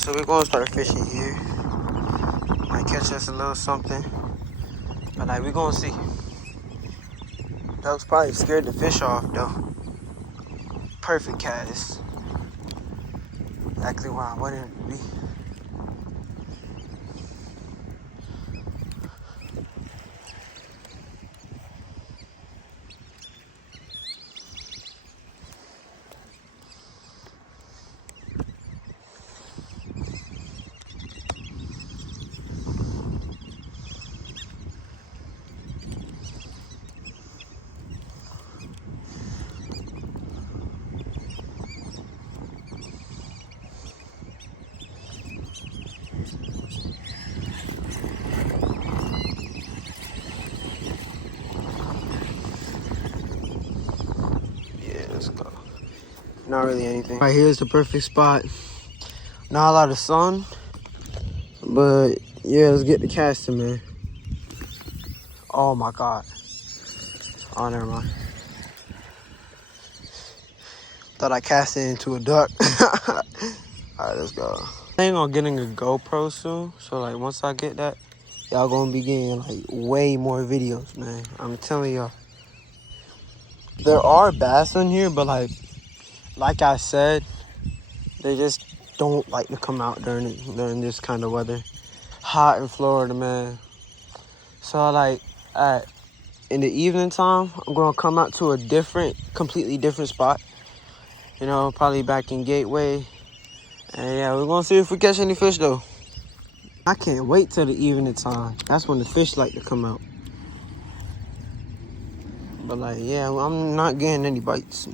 So we're gonna start fishing here. Might catch us a little something. But like we're gonna see. Doug's probably scared the fish off though. Perfect cast. Exactly why I wanted it to be. Let's go. Not really anything. Right here's the perfect spot. Not a lot of sun, but yeah, let's get the casting, man. Oh my God. Oh, never mind. Thought I cast it into a duck. All right, let's go. I ain't gonna getting a GoPro soon, so like once I get that, y'all gonna be getting like way more videos, man. I'm telling y'all. There are bass in here, but like I said, they just don't like to come out during this kind of weather. Hot in Florida, man. So like in the evening time, I'm gonna come out to a completely different spot. You know, probably back in Gateway. And yeah, we're gonna see if we catch any fish though. I can't wait till the evening time. That's when the fish like to come out. But like, yeah, I'm not getting any bites.